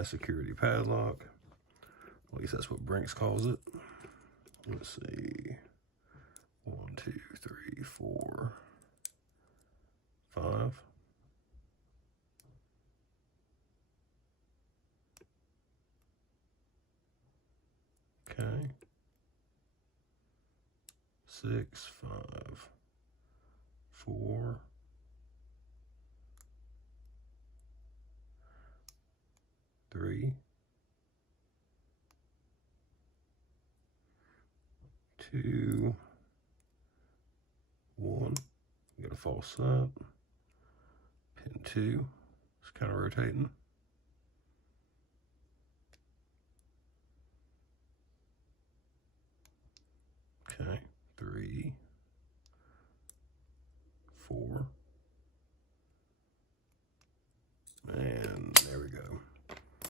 high security padlock. At least that's what Brinks calls it. Let's see. 1, 2, 3, 4, 5. Okay. 6, 5, 4, 3, 2, 1. You got a false up. Pin 2. It's kind of rotating.